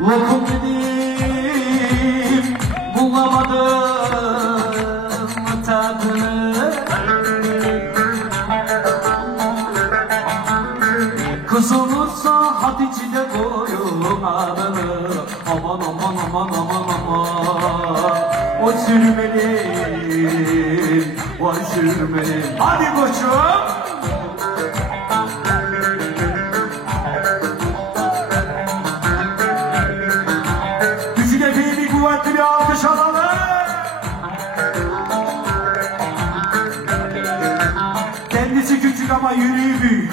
Lokum dedim, bulamadım tadını. Kızımızsa Hatice'de koyun adını. Aman aman aman aman aman, o sürmenim, vay sürmenim. Hadi koçum. Kuvvetli bir alkış alalım. Kendisi küçük ama yüreği büyük.